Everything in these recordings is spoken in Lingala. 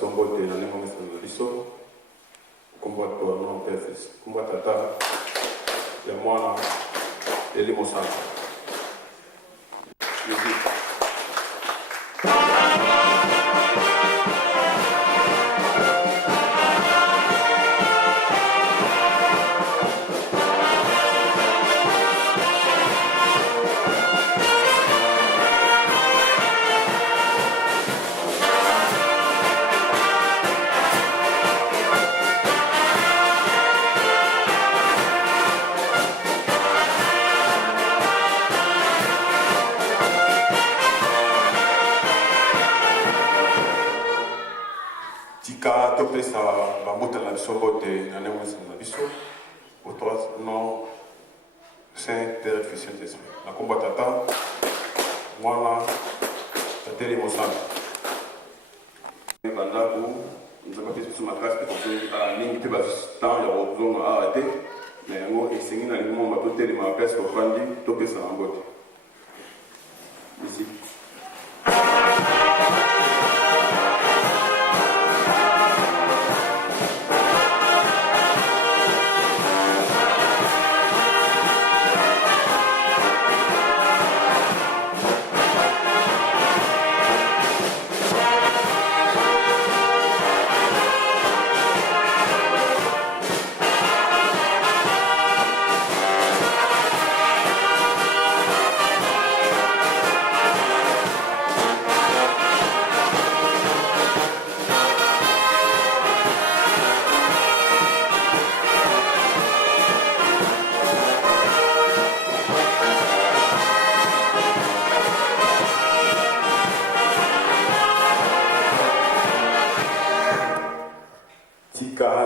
sombote na ndenge na biso kombo ya non pefis kombo ya tata ya mwana elimo santo topesa bambota na biso mbote na ndenge na biso au nom Saint Père Fils Saint-Esprit na kombo ya tata mwana tateli mosantu bandako nzambe apesi biso makasi mpe mingi mpe batemps ya kozonga awa te na yango esengi na limomba totelema place tofandi topesa na mbote musique.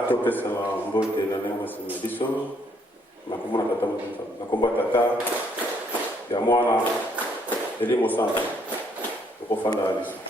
Topesa na mbote na ndenge na biso makombo na tata makombo ya tata ya mwana elimo santo okofanda na biso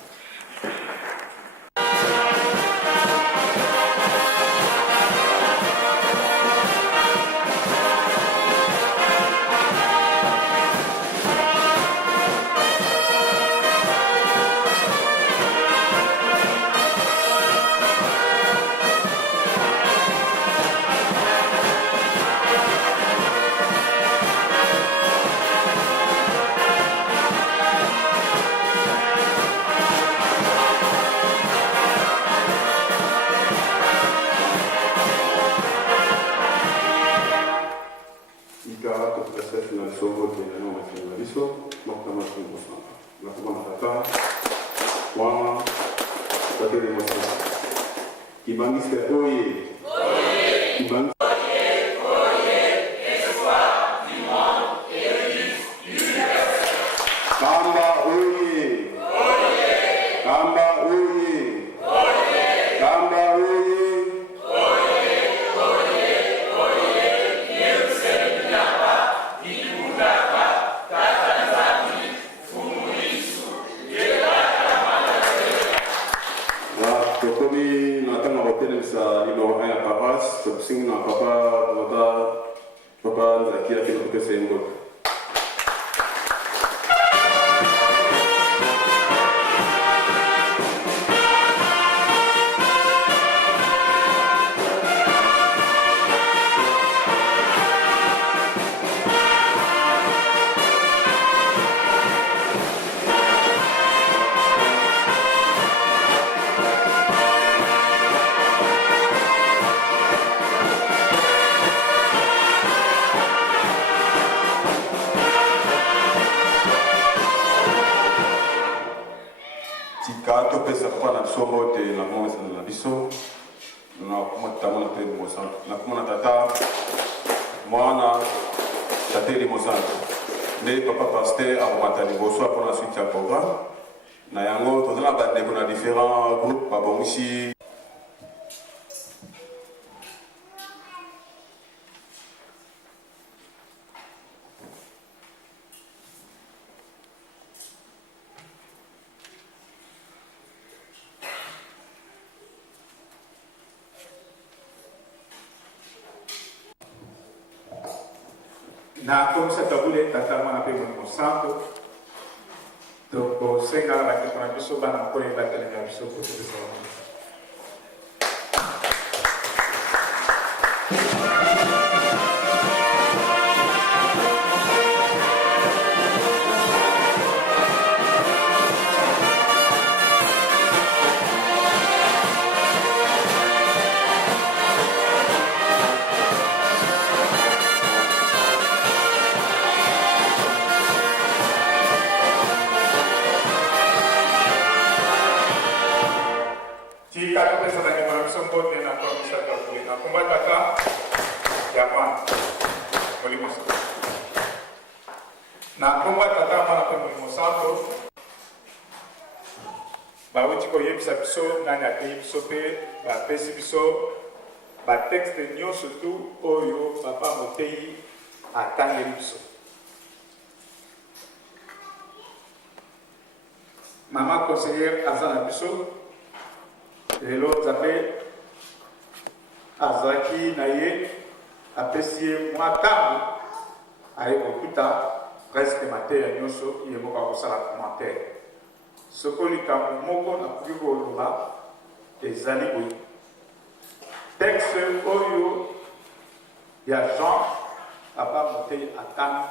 Na como se tabule tata mana pe mo santo to ko senga la ke para biso bana ko e la ke la biso ko to biso topesa bandeko na biso mbote na komisa tabule na komba tata ya mwana molimo santo na komba tata mwana mpe molimo santo bawuti koyebisa biso nani apeyi biso mpe bapesi biso batexte nyonso tu oyo papa moteyi atangeli biso. Mama conseillère aza na biso lelo nzambe azalaki na ye apesi ye mwa ntango aye kokuta presque mateya nyonso ye moko akosala commentaire soko likambo moko nakoki koloba ezali boye texte oyo ya Jean papa moteyi atanga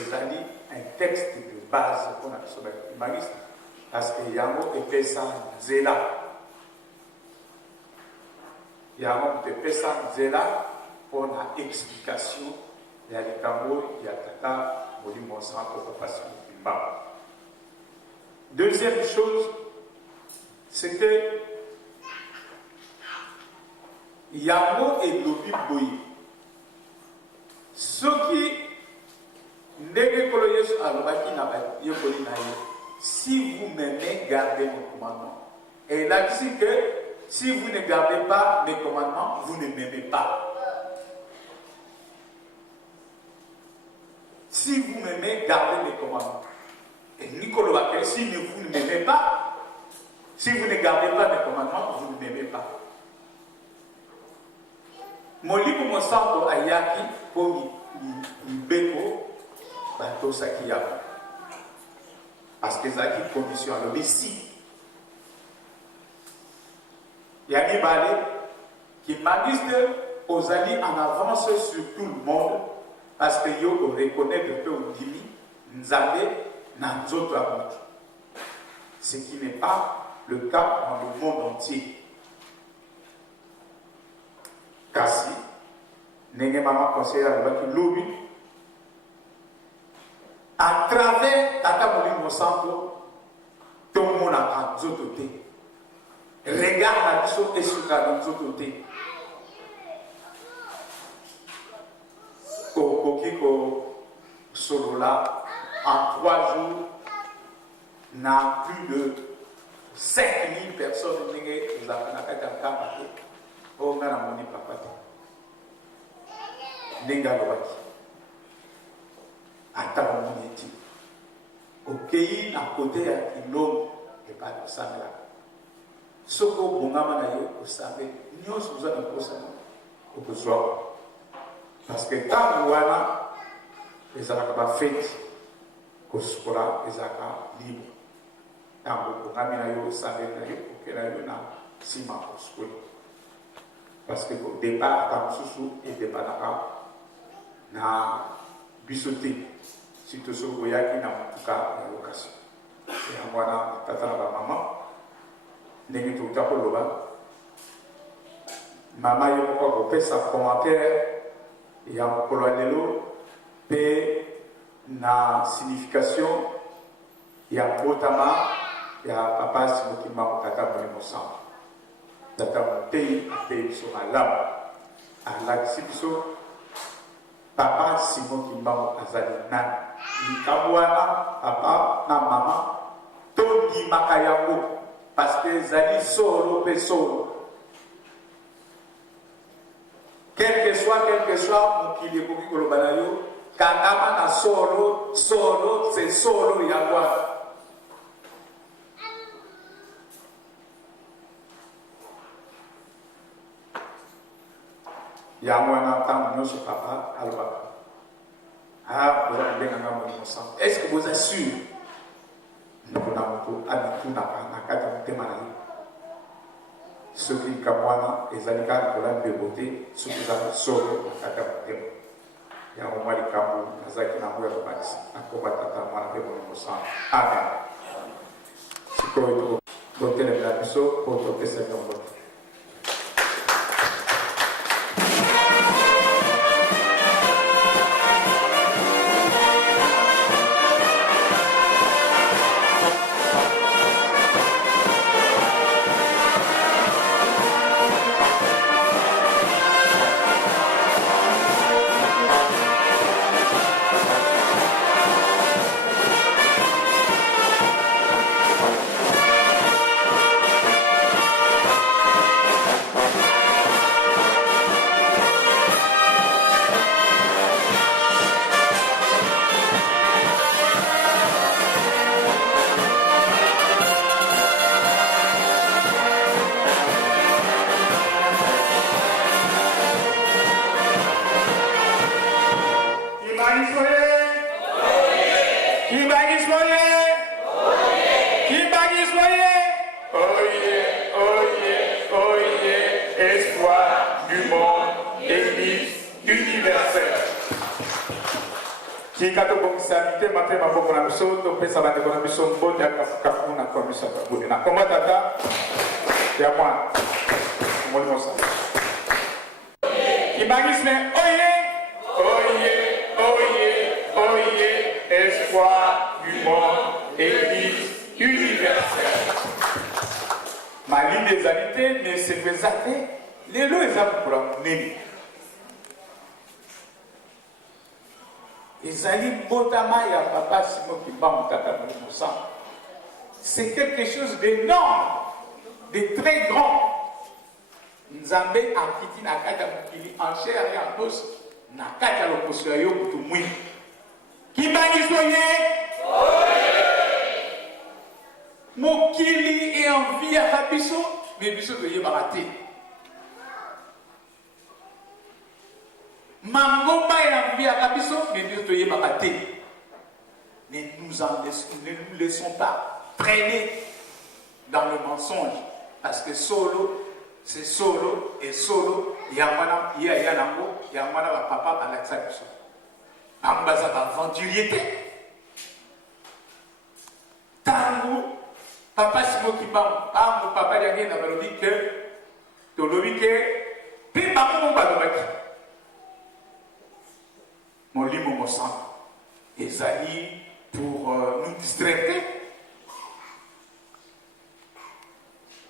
ezali un texte de base mpona biso bahumaniste parce que yango epesa nzela yango epesa nzela mpona explication ya likambo ya tata molimo santo papa Simba. Deuxième chose, c'est que yango elobi boye soki ndenge kolo Yesu alobaki na bayekoli na ye, si vous m'aimez, gardez mes commandements. Et il a dit que si vous ne gardez pas mes commandements, vous ne m'aimez pas. Si vous m'aimez, gardez mes commandements. Et Nicolas, si vous ne m'aimez pas, si vous ne gardez pas mes commandements, vous ne m'aimez pas. Molimo mosanto ayaki ko mbeko bato sakiyama. Parce que ça qui condition le Messie. Il y a des balais qui magistèrent aux alliés en avance sur tout le monde parce que yo reconnaît le peu dimi nzambe na nzoto amout. Ce qui n'est pas le cas dans le monde entier. Kasi nenge maman conseiller à l'obi à travers tata molimo santo tomonaka nzoto te regard na biso esuka na nzoto te okoki kosolola en 3 jours na plus de 5000 personnes ndenge ezalaka na kati ya nkamba te oyo nga namoni papa te ndenge alobaki ata omoni eti okei na kote ya kilombe epai osamelaka soki obongama na ye osambeli nyonso oza na kosana okozwa parce que ntango wana ezalaka bafeti kosukola ezalaka libre ntango obongami na yo osambeli na yo okela yo na nsima kosukoli parce que départ ta mosusu edepanaka na biso te surtout soki oyaki na motuka ya location yango wana tata na bamama ndenge tokuta koloba mama yo moko akopesa commentaire ya mokolo ya lelo mpe na signification ya mbotama ya papa simokimbango tata molimo santo tata moteyi apeyi biso malamu alakisi biso papa simokimbango azali nani likambo wana papa na mama tondimaka yango parce que ezali solo mpe solo quel que soit mokili ekoki koloba na yo kangama na solo c'est solo yango wana yango wana ntango nyonso papa alobaka boza kobenganga molimo santo est ce que boza sur mpona moto abitunaka na kati ya motema na ye soki likambo wana ezali kaka likola mbebo te soki ezaka solo na kati ya motema yango mwa likambo nazalaki nango ya kobakisa nakoba tata mwana mpe molimo santo amen sikoyo totelemela biso mpo topesa nyongo espoir du monde, Église universelle. Qui kato bongisalité matin ma boko na biso to pesa ba de na biso mbote akafuka na kwa biso ba na komba tata ya mwana molimo sa Kibangisme oye oye oye oye espoir du monde Église universelle. Ma ligne des alité mais c'est exacté les lois exemple pour la nini. Ezali botama ya papa Simon Kimbangu tata molimo sa. C'est quelque chose d'énorme, de très grand. Nzambe akiti na kata mukili en chair et en os na kata lokoso yo mutu mwi. Kibangiso ye mokili et en vie ya biso mais biso to yebaka te. Mangomba et en vie ya biso mais biso to yebaka te. Ne nous laissons pas traîner dans le mensonge parce que solo c'est solo et solo yamana yanango yamana ba papa balakisa biso ambaza ba aventurier te tango papa Simon Kimbangu ambo papa yange na balobi ke tolobi ke pe bango balobaki molimo mosan ezali pour nous distraire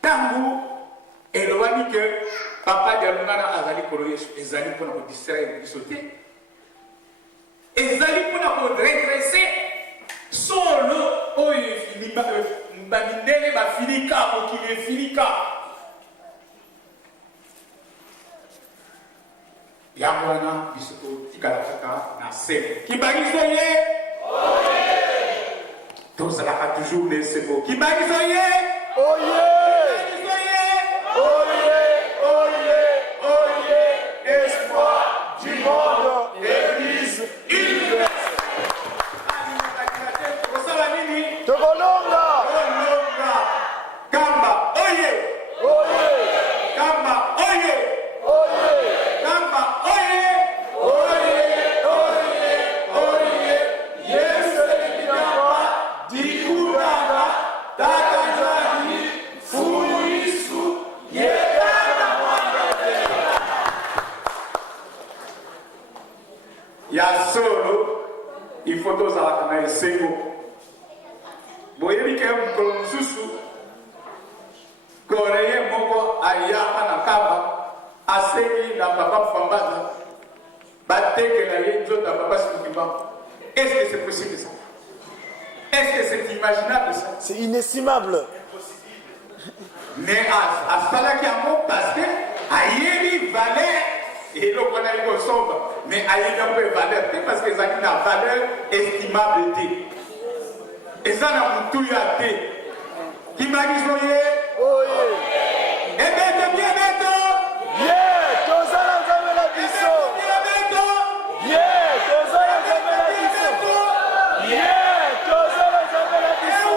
tango et le wani que papa de l'ungana azali kolo yesu ezali pour nous distraire biso te ezali pour nous redresser solo oyo fini ba mindele ba finika ko ki finika yamwana biso to tikala kaka na se ki bagiso ye oye tous la toujours les sebo ki bagiso ye oye il faut tous avoir un ségo. Boyebi ke mkolo msusu koreye moko ayaka na kaba aseki na papa Fambaza bateke na ye nzota papa Simon Kimbangu. Est-ce que c'est possible ça? Est-ce que c'est imaginable ça? C'est inestimable. Mais à salaki yango parce que ayebi valeur et le qu'on a eu sombre mais ayebi un peu valeur parce que ça a une valeur estimable et ça n'a tout ya te qui m'a dit soyez et bien tozala nzambe na biso tozala nzambe na biso tozala nzambe na biso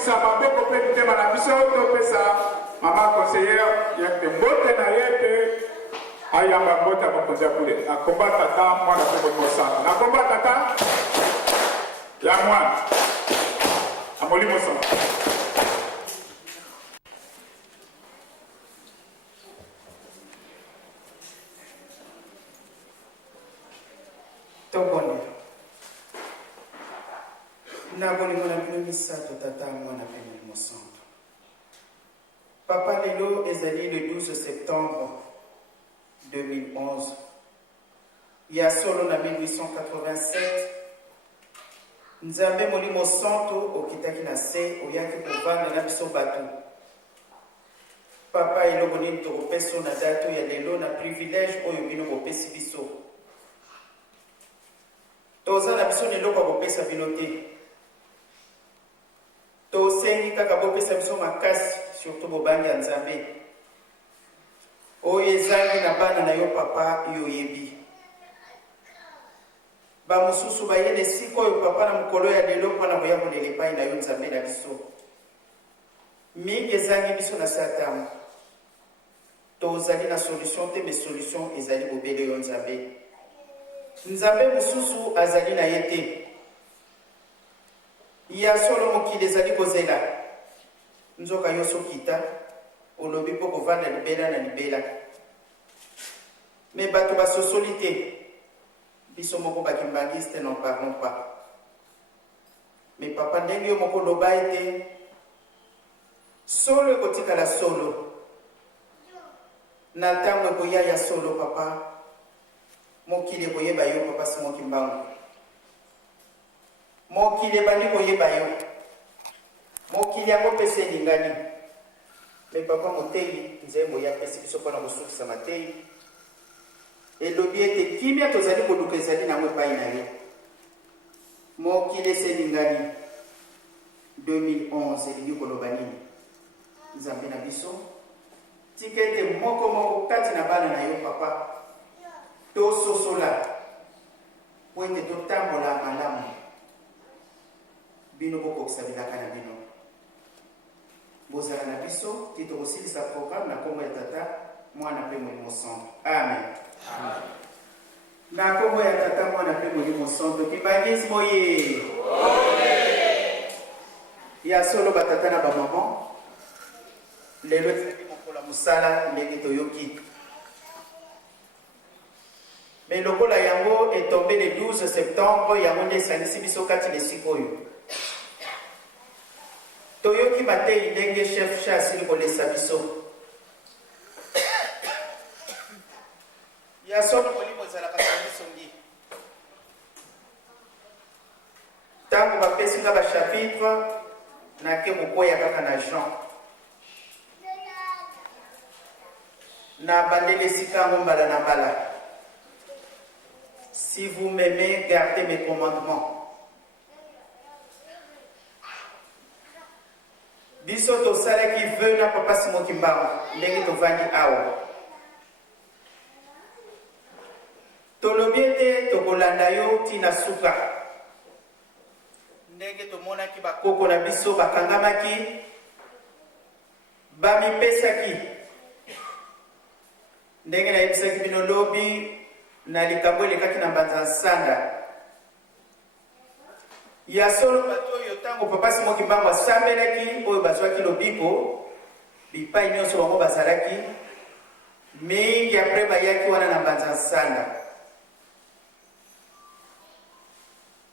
tobongisa maboko mpe mitema na biso topesa mama conseillère yeke mbote na ye mpe ayamba mbote ya mokonzi ya kule nakomba tata mwana mpe molimosana nakomba tata ya mwana ya molimosana. Tobone. Naboni mwana bino misato tata mwana pe molimosana. Papa lelo ezali le 12 septembre 2011. Ya solo na 1887. Nzambe molimo santo okitaki na se oyaki kovanda na biso bato. Papa eloko nini tokopesa na dato ya lelo na privilège oyo bino bopesi biso. Toza na biso neloko bopesa bino te. Tosengi kaka bopesa biso makasi surtout bobangi ya Nzambe. Oyo ezangi na bana na yo papa yo yebi. Ba mususu bayele siko yo papa na mukolo ya lelo mpona koya kolele epai na yo Nzambe na biso. Mingi ezangi biso na Satan. Tozali na solution te, mais solution ezali bobele yo Nzambe. Nzambe mususu azali na ye te. Ya solo mokili ezali kozela. Nzoka yo sokita olobi mpo kovanda libela na libela. Me bato basosoli te. Biso moko bakimbangiste n'en parlons pas. Mais papa ndenge yo moko loba ete solo ekotikala solo. Na ntango ekoya ya solo papa mokili koyeba yo papa simo kimbangu. Mokili bani koyeba yo. Mokili yango pese lingani. Mais papa motei nzembo ya pesi biso mpona kosukisa matei. Elobi ete kimia tozali koluka ezali nango epai na ye. Mokili ese lingani 2011 elingi koloba nini? Nzambe na biso tika ete moko kati na bana na yo papa tososola po ete totambola malamu bino bokokisa bilaka na bino bozala na biso ti tokosilisa programme na kombo ya tata mwana mpe molimo santo. Amen. Na kombo ya tata mwana mpe molimo santo kibangismo ye ya solo batata na bamama lelo ezali mokola mosala ndenge toyoki. Mais lokola yango est tombé le 12 septembre, yango nde esanisi biso kati lesika oyo. Toyoki batei ndenge chef cha asili kolesa biso. Ya solo molimo ezalaka songi. Ntango bapesi nga bachapitre nake kokwea kaka na Jean. Na bandeli esika yango mbala na mbala. Si vous m'aimez, gardez mes commandements. Biso tosala qui veut na papa simo kimbangu ndenge tovandi awa. Tolobi ete tokolanda yo tina suka. Ndenge tomonaki bakoko na biso bakangamaki bamipesaki. Ndenge nayebisaki bino lobi na likambo elekaki na mbanza nsanda. Ya solo bato oyo ntango papa simo kimbangu asambelaki oyo bazwaki lobiko bipai nyonso bango bazalaki mingi apres bayaki wana na mbanza nsanda.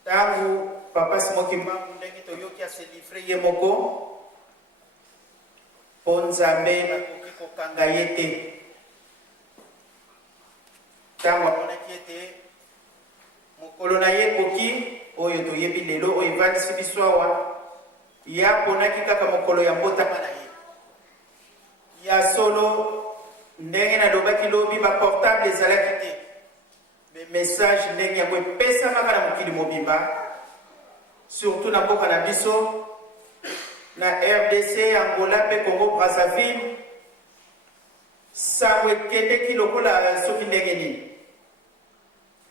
Ntango papa simo kimbangu ndenge toyoki aselivre ye moko mpo Nzambe nakoki kokanga ye te. Ntango amonaki ete mokolo na ye koki oyo toyebi lelo oyo evandisi biso awa ya ponaki kaka mokolo ya mbotama na ye. Ya solo ndenge nalobaki lobi baportable ezalaki te. Me message ndenge yango epesamaka na mokili mobimba surtout na mboka na biso na RDC, Angola mpe Congo Brazzaville. Sango ekendeki lokola soki ndenge nini.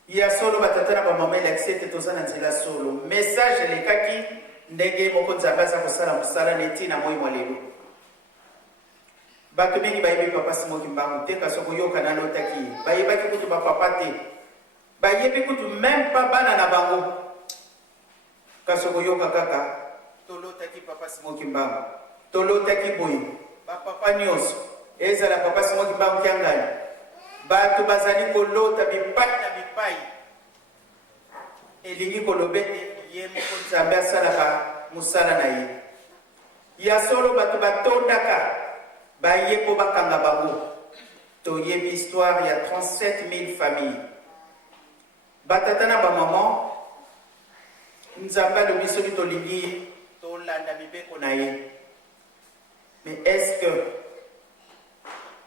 Ya solo batata na bamama elakisi ete toza na nzela solo. Message elekaki ndenge moko nzambe aza kosala mosala neti na moi mwa lelo bato mingi bayebi papa Simoki Mbangu te kasi koyoka nalotaki ye bayebaki kutu bapapa te bayebi kutu même pas bana na bango kasi koyoka kaka tolotaki papa Simoki Mbangu tolotaki boye bapapa nyonso ezala papa Simoki Mbangu kiangani bato bazali kolota bipai na bipai elingi kolobe te ye moko nzambe asalaka mosala na ye ya solo bato batondaka baye mpo bakanga bango toyebi histoire ya 37 000 familles batata na bamama nzambe alobi soki tolingi ye tolanda mibeko na ye mais est-ce que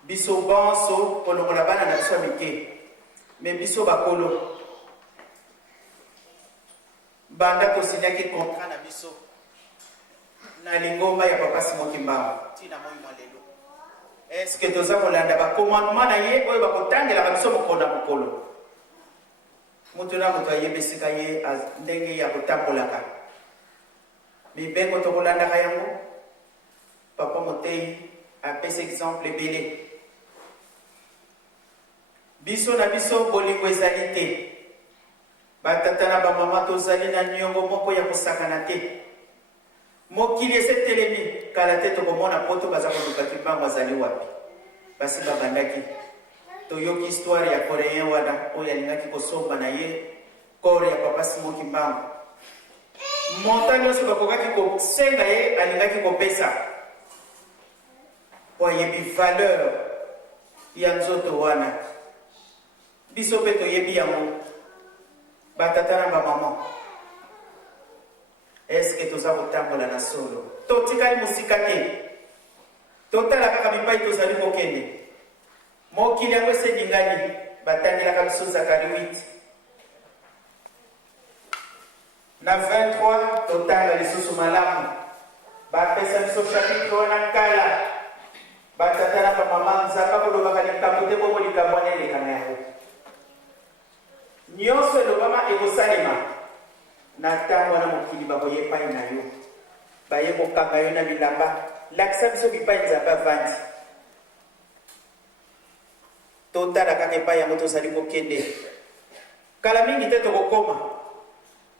biso banso kolongola bana na biso ya mike mais biso bakolo banda tosinyaki contrat na biso na lingomba ya papa Simoki Mbangu tina moi mwa lelo est-ce que toza kolanda bacommandement na ye oyo bakotangelaka biso mokolo na mokolo moto na moto ayebi esika ye ndenge ya kotambolaka mibeko tokolandaka yango papa Motei apesa exemple ebele biso na biso bolingo ezali te batata na bamama tozali na niongo moko ya kosakana te mokili esetelemi kala te tokomona poto baza kolukaki Mbangu azali wapi basi babandaki toyoki histoire ya koreyen wana oyo alingaki kosomba na ye kore ya papa Simoki Mbangu monta nyonso bakokaki kosenga ye alingaki kopesa po ayebi valeur ya nzoto wana biso mpe toyebi yango batata na bamama eske toza kotambola na solo totikali mosika te totala kaka bipai tozali kokende mokili yango eseningani batangelaka biso Zakari 8 na 23 totanga lisusu malamu bapesa biso chapitre wana kala batata na bamama nzambe kolobaka likambo te bongo likambo wana eleka na yango nyonso elobama ekosalema na ntango wana mokili bakoye epai na yo baye kokanga yo na bilamba lakisa biso bipai nzambe avandi totala kaka epai yango tozali kokende kala mingi te tokokoma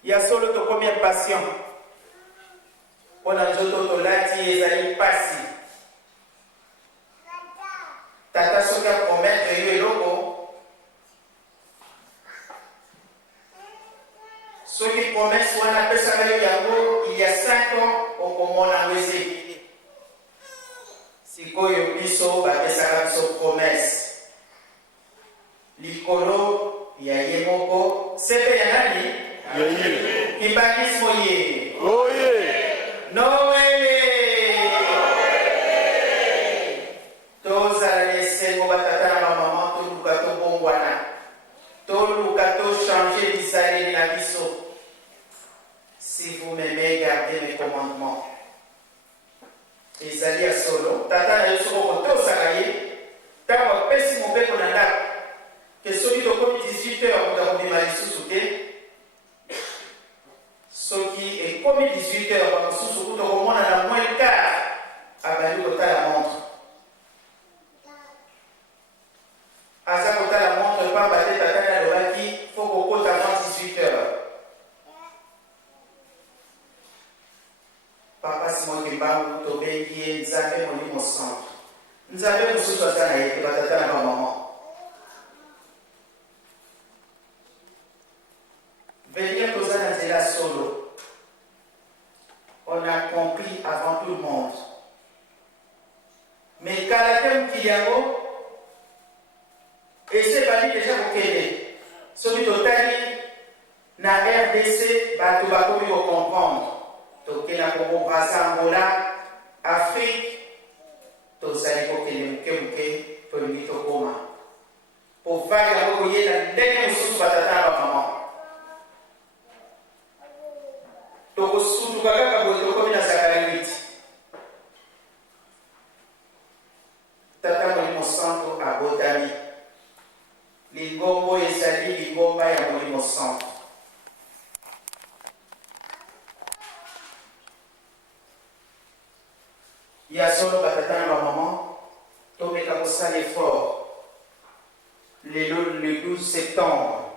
ya solo tokomi impatient mpona nzoto tolati ezali mpasi tata soki apromettre yo eloko soki promesse wana apesaka yo yango il y a 5 ans okomona yango ezekili sikoyo biso bapesaka biso promesse likolo ya ye moko sepe ya nani kimbakismo ye noele tozala lesengo batata na bamama toluka tobongwana toluka tochange bizaleli na biso. Si vous m'aimez, gardez mes commandements. Ezali ya solo tata na yo soko kotosaka ye ntango apesi mobeko na ndako ke soki tokomi 18h moto akobima lisusu te soki ekomi 18h bamosusu kuta komona na moins quart abandi kotala montre aza kotala montre pamba te tata na alobaki fo kokota moins 18h. Papa Simoki Mbangu tobengi ye nzambe molimo centre nzambe mosusu aza na ye te batata na bamama venir toza na nzela solo on a compris avant tout le monde mais kala te mokili yango ese bali deja kokende soki totali na RDC bato bakomi kocomprendre tokela Congo Brazza Angola Afrique tozali kokende moke tolingi tokoma po vali yango koyela ndenge mosusu batata na bamama tokosutuka kaka boye tokomi na Zakari 8 tata molimo santo abotami lingombo ezali lingomba ya molimo santo ya solo batatana ba maman tomeka kosala effort le 12 septembre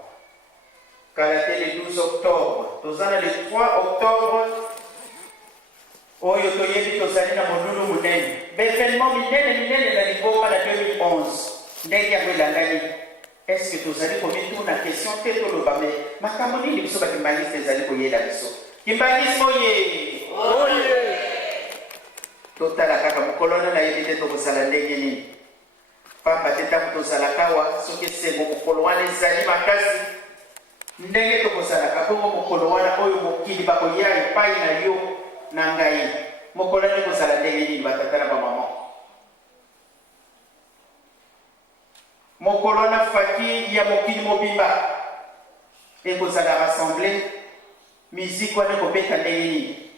kala te le 12 octobre tozana le 3 octobre oyo toyebi tozali na molulu munene baévénement minene na liboma na 2011 ndenge yango elangani. Est-ce que tozali komituna question te toloba me makambo nini biso bakimbangisi ezali koyela biso kimbangisi oye totala kaka mokolo wana nayebi te tokozala ndenge nini pamba te ntango tozalaka awa soki esengo mokolo wana ezali makasi ndenge tokozalaka mpongo mokolo wana oyo mokili bakoya epai na yo na ngai mokolo wana ekozala ndenge nini batata na bamama mokolo wana faki ya mokili mobimba ekozala rassemble miziki wana ekobeta ndenge nini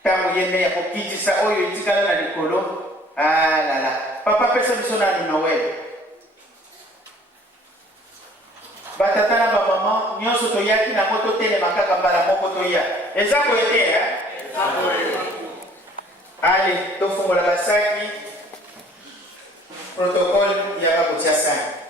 ntango ye me ya kokitisa oyo etikala na likolo alala papa pesa biso nanu noel batata na bamama nyonso toyaki nango totelema kaka mbala moko toya eza koyete ale tofungola basaki protocole ya bakotia sani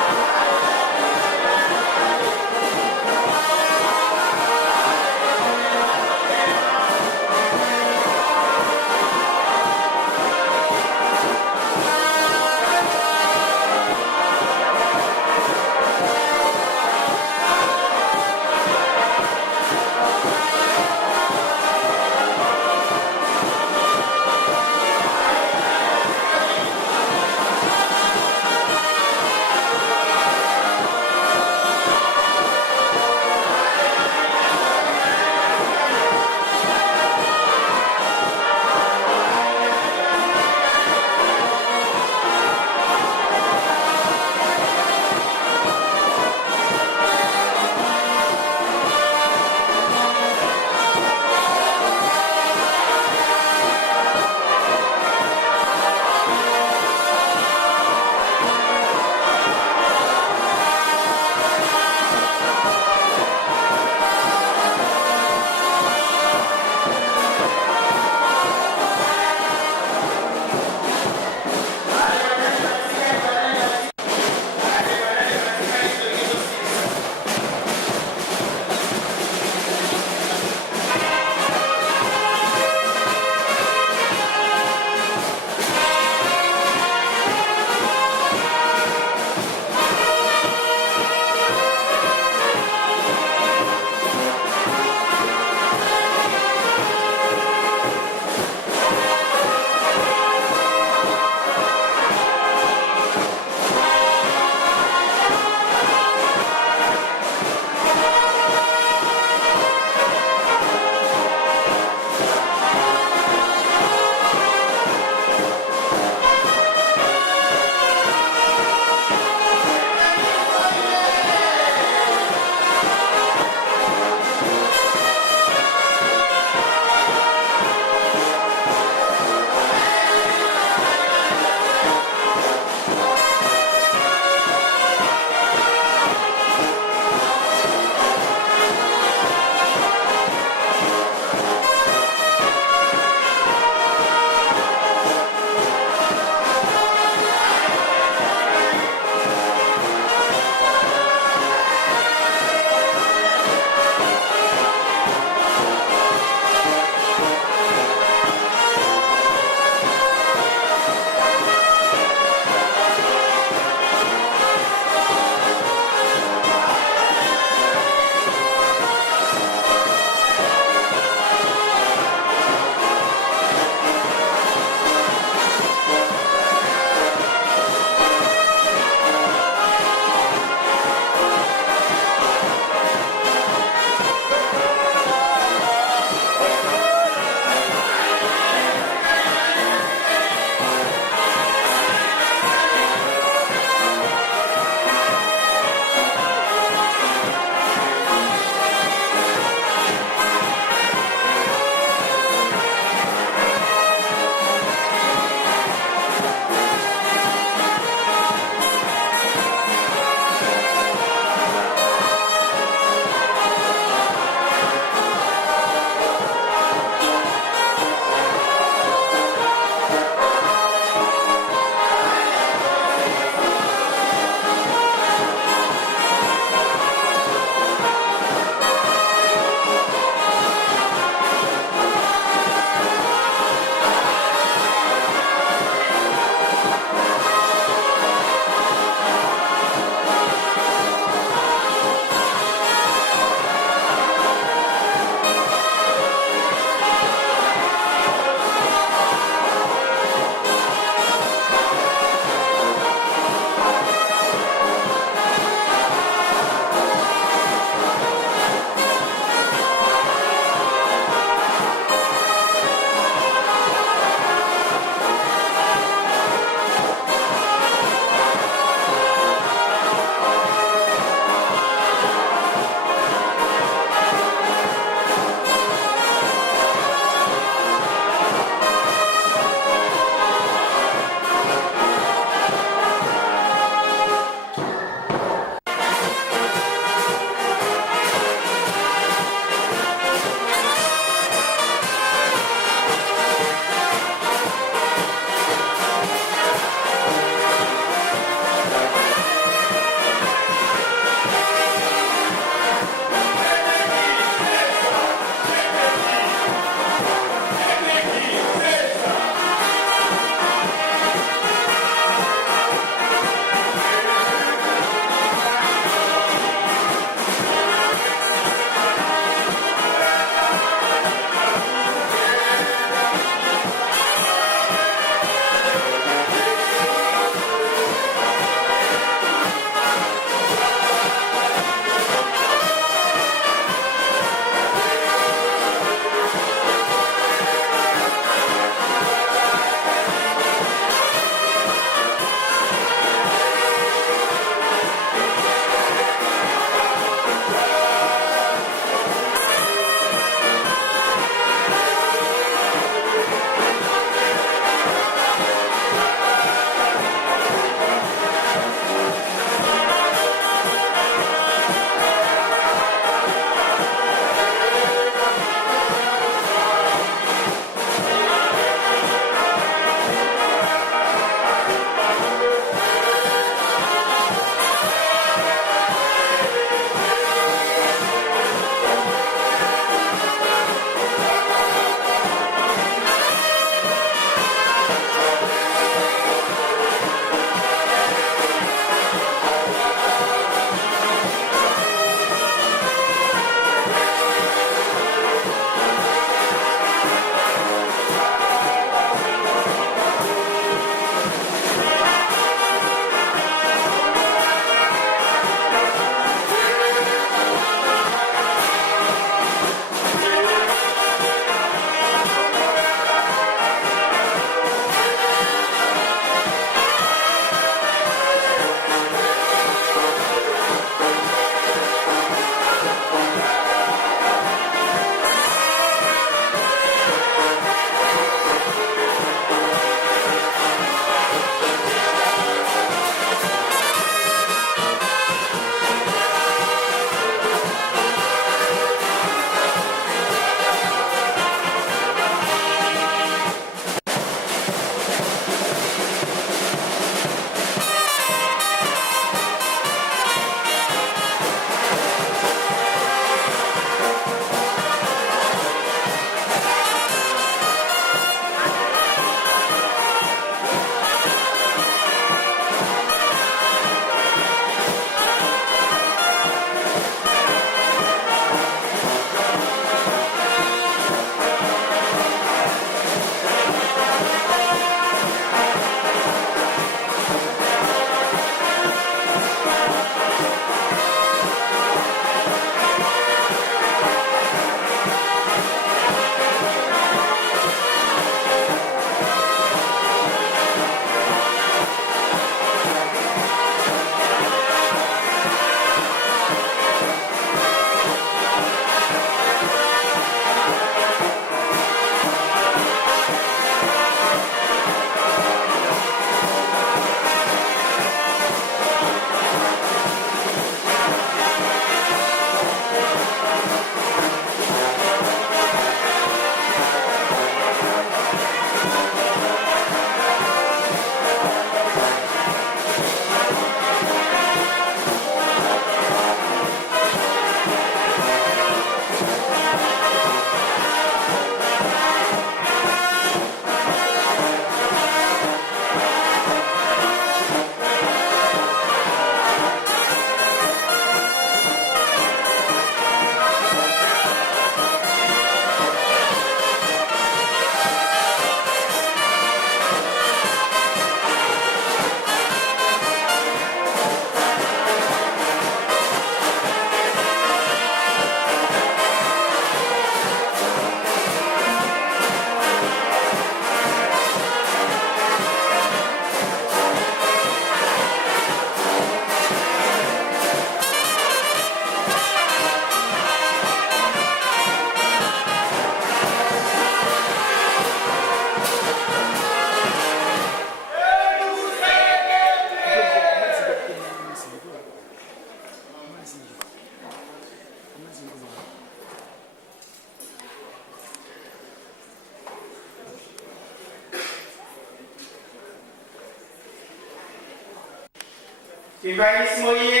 Kivaïs Moye.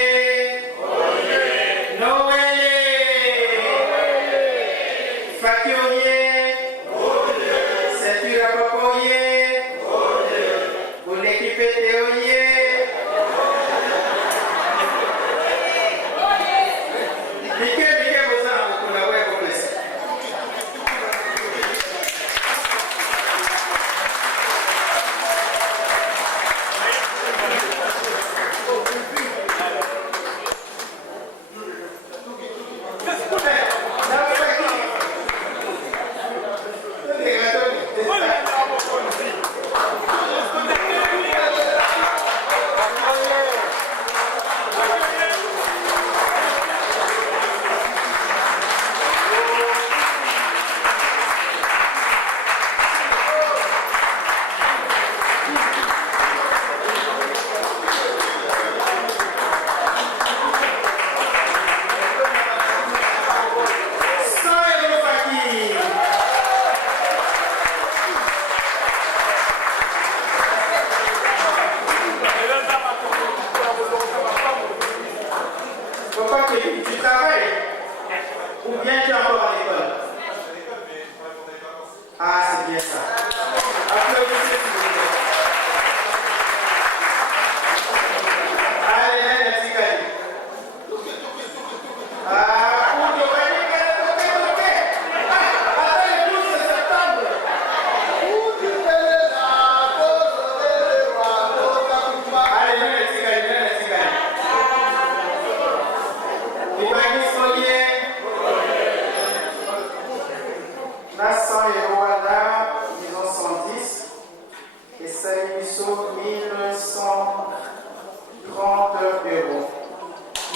Noël. Fakioye. Satura Popoye. Boulekipete Oye. Mike Bozana kuna wewe komplesi. Tu travailles ou bien tu es encore à l'école? Ah, c'est bien ça. Applaudissez s'il vous plaît. Allez, allez, petit Kali. Ah, pour le toquer. Attends le 12 septembre. Allez, le petit Kali. Là, 100 euros là, ils ont 110. Et ça, ils sont 1130 euros.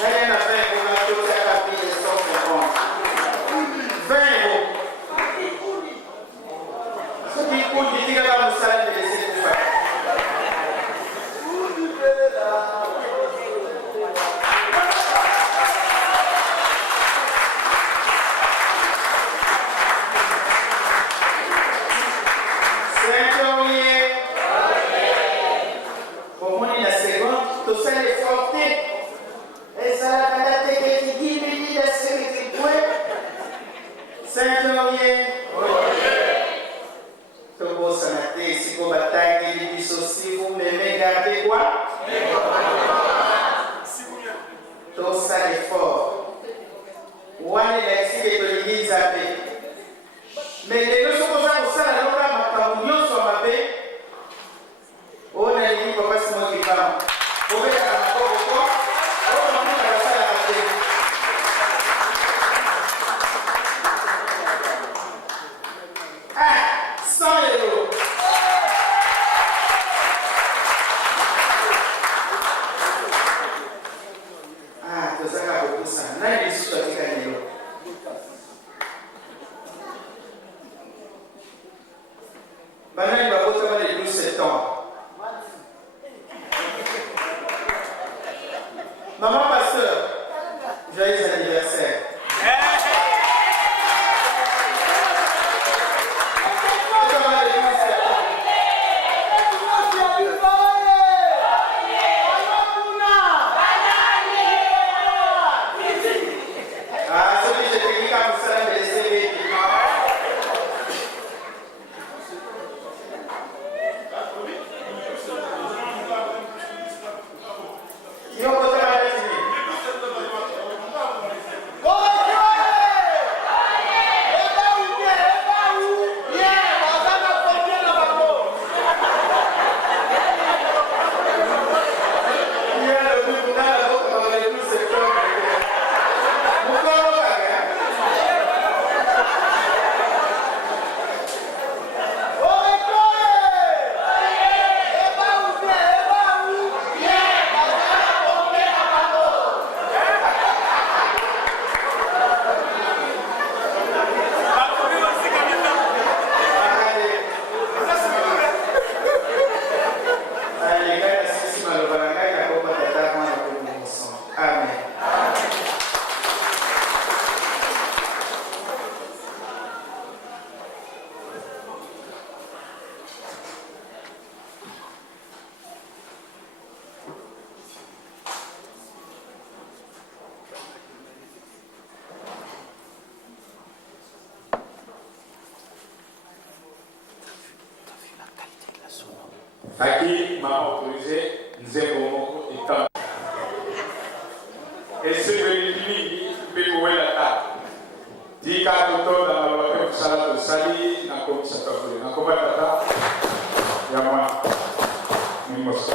Là, il y en a 20 euros, là, tout à payer les 150. 20 euros. Ce qui coûte, il dit que là, vous savez de laisser tout faire. Si vous m'aimez, gardez quoi? Tout ça est fort. Ouane l'exi de Tolini Zabé. Mais les deux sont comme ça, la loi, ma communion sur ma paix. On a dit, papa, c'est moi qui parle. On va faire un peu de quoi? On va faire la salle à la paix. Ah, 100 euros. Maintenant, il va voter le 12 septembre. Maman pasteur, joyeux anniversaire. Yo, Nazali m'a autorisé Nzego étant. Et c'est le limite, mais où est la table? Dika toto dans la loi de Salah de Sali, n'a pas mis sa table. N'a pas mis sa table. Y'a moi. Mimosa.